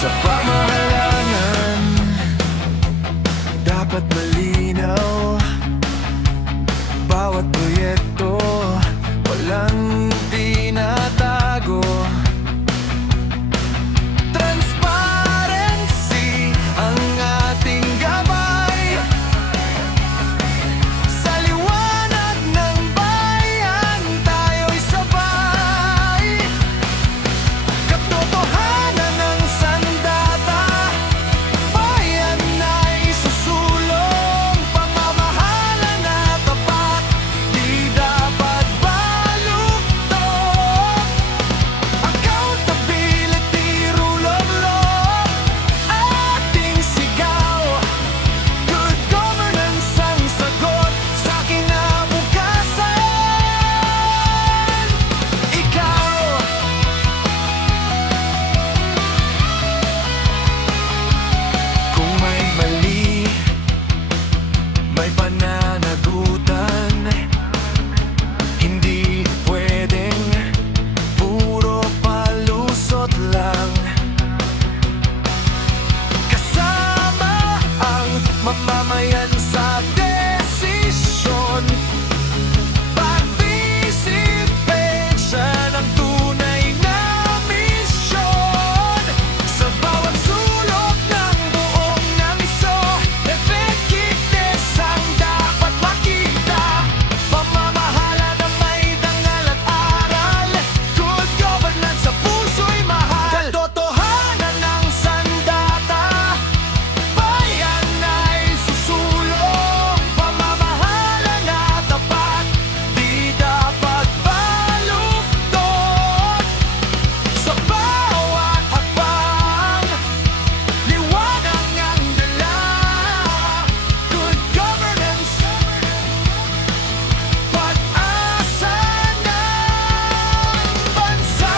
Sa pamahalaan, dapat malinaw. Bawat proyekto, walang tinatago. Transparency ang ating gabay. Sa liwanag ng bayan, tayo'y sabay. Katotohanan ng sandata, bayan ay susulong. Pamamahala na tapat, di dapat baluktot. Accountability, rule of law, ating sigaw. Good governance ang sagot sa kinabukasan. Ikaw, kung may mali, may pananagutan. Hindi pwedeng puro palusot lang. Kasama ang mamamayan sa desisyon. Participation ang tunay na misyon. Sa bawat sulok ng buong namiso, effectiveness ang dapat makita. Pamamahala na may dangal at aral. Good governance sa puso'y mahal. Katotohanan ng sandata, bayan ay susulong. Pamamahala na tapat, di dapat baluktot. Sa bawat hakbang, liwanag ang dala. Good governance, pag-asa ng bansa.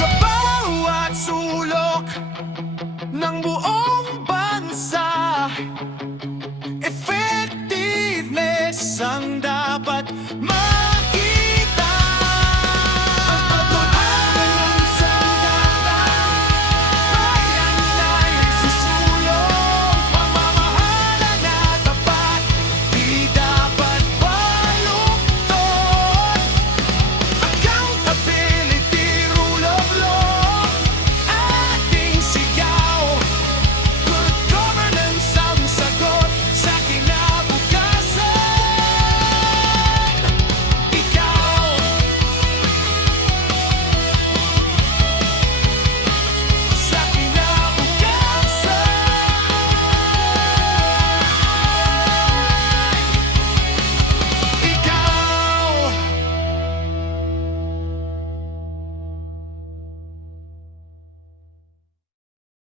Sa bawat sulok ng buong bansa, effectiveness ang dapat